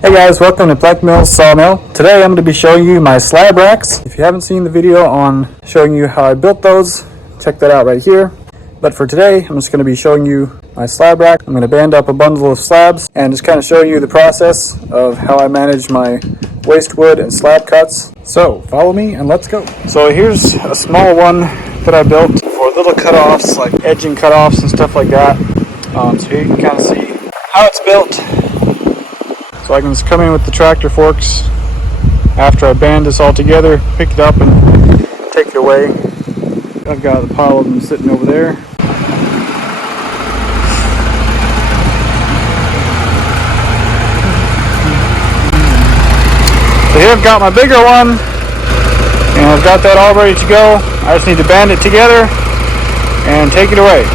Hey guys, welcome to Black Mill's Sawmill. Today I'm going to be showing you my slab racks. If you haven't seen the video on showing you how I built those, check that out right here. But for today, I'm just going to be showing you my slab rack. I'm going to band up a bundle of slabs and just kind of showing you the process of how I manage my waste wood and slab cuts. So follow me and let's go. So here's a small one that I built for little cutoffs, like edging cutoffs and stuff like that. So here you can kind of see how it's built. So I can just come in with the tractor forks after I band this all together, pick it up and take it away. I've got a pile of them sitting over there. So here I've got my bigger one, and I've got that all ready to go. I just need to band it together and take it away.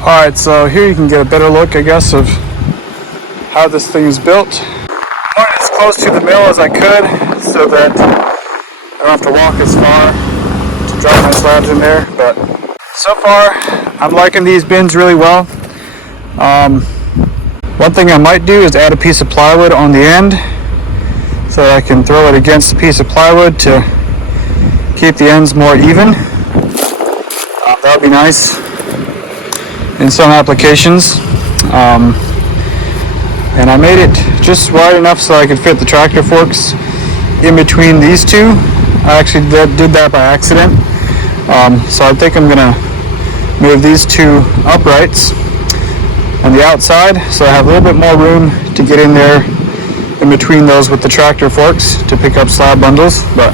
Alright, so here you can get a better look, I guess, of how this thing is built. I wanted as close to the mill as I could so that I don't have to walk as far to drop my slabs in there. But so far, I'm liking these bins really well. One thing I might do is add a piece of plywood on the end so that I can throw it against the piece of plywood to keep the ends more even. That would be nice in some applications. And I made it just wide enough so I could fit the tractor forks in between these two. I actually did that by accident. So I think I'm gonna move these two uprights on the outside so I have a little bit more room to get in there in between those with the tractor forks to pick up slab bundles. But